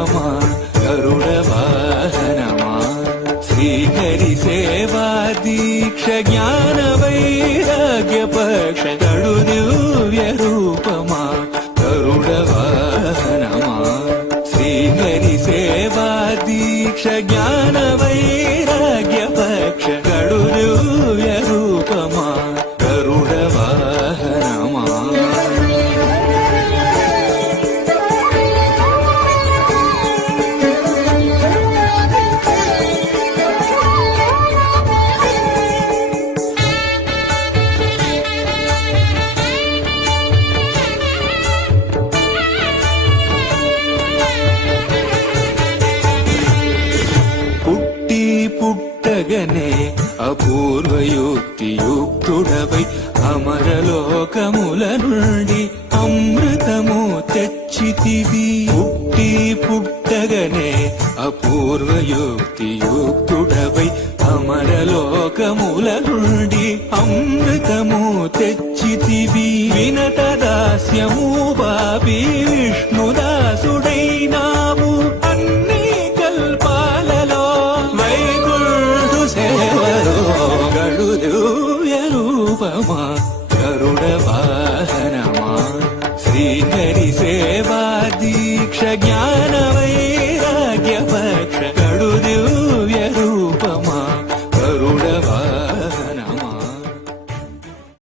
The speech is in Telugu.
రూపమా గరుడ వాహనమా? శ్రీకరి సేవా దీక్ష జ్ఞాన వైరాగ్య పక్ష గడు దివ్య రూపమా? గరుడ వాహనమా? శ్రీకరి సేవా దీక్ష జ్ఞాన వై పుట్టగనే అపూర్వయుక్తియుక్తుడవై అమరలోకముల నుండి అమృతము తెచ్చితివి. పుట్టి పుట్టగనే అపూర్వయుక్తియుక్తుడవై అమరలోకముల నుండి అమృతము తెచ్చితివి. వినత దాస్యము బాబి రూపమా గరుడ వాహనమా? శ్రీహరి సేవా దీక్ష జ్ఞాన వైరాగ్య పక్ష కడు దివ్య రూపమా? గరుడ